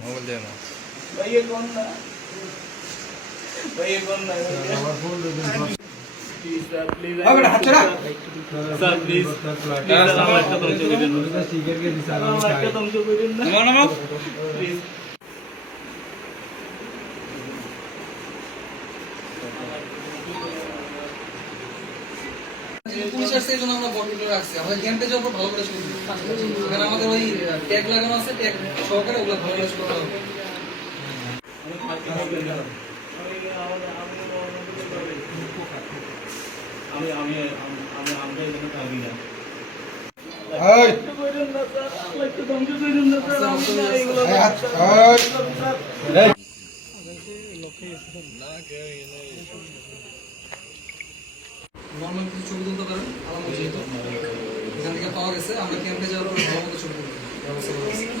Mobile দেয় না ভাইয়া কোন না ভাইয়া কোন না প্লিজ না, হাত ছাড়া। স্যার প্লিজ প্লিজ আমার একটা ধ্বংস করেন না আমার একটা ধ্বংস করেন না নামাও, নামাও। প্লিজ পুলিশ আসছে এই জন্য আমরা বটগুলো রাখছি আমাদের গেম পেজের উপর ভালো করে ছবি এখানে আমাদের ওই ট্যাগ লাগানো আছে ট্যাগ সহকারে ওগুলো ভালো করে ছবি হবে। আমি আমি আমি আমরা এখানে থাকি না না স্যার আমার একটু ধ্বংস করেন না স্যার আমি না এগুলো এই হাত এই এই নর্মাল কিছু ছবি তুলতে পারেন আলামত যেহেতু এখান থেকে পাওয়া গেছে, আমরা ক্যাম্পে যাওয়ার পর ভালো মতো ছবি তুলতে ব্যবস্থা করা।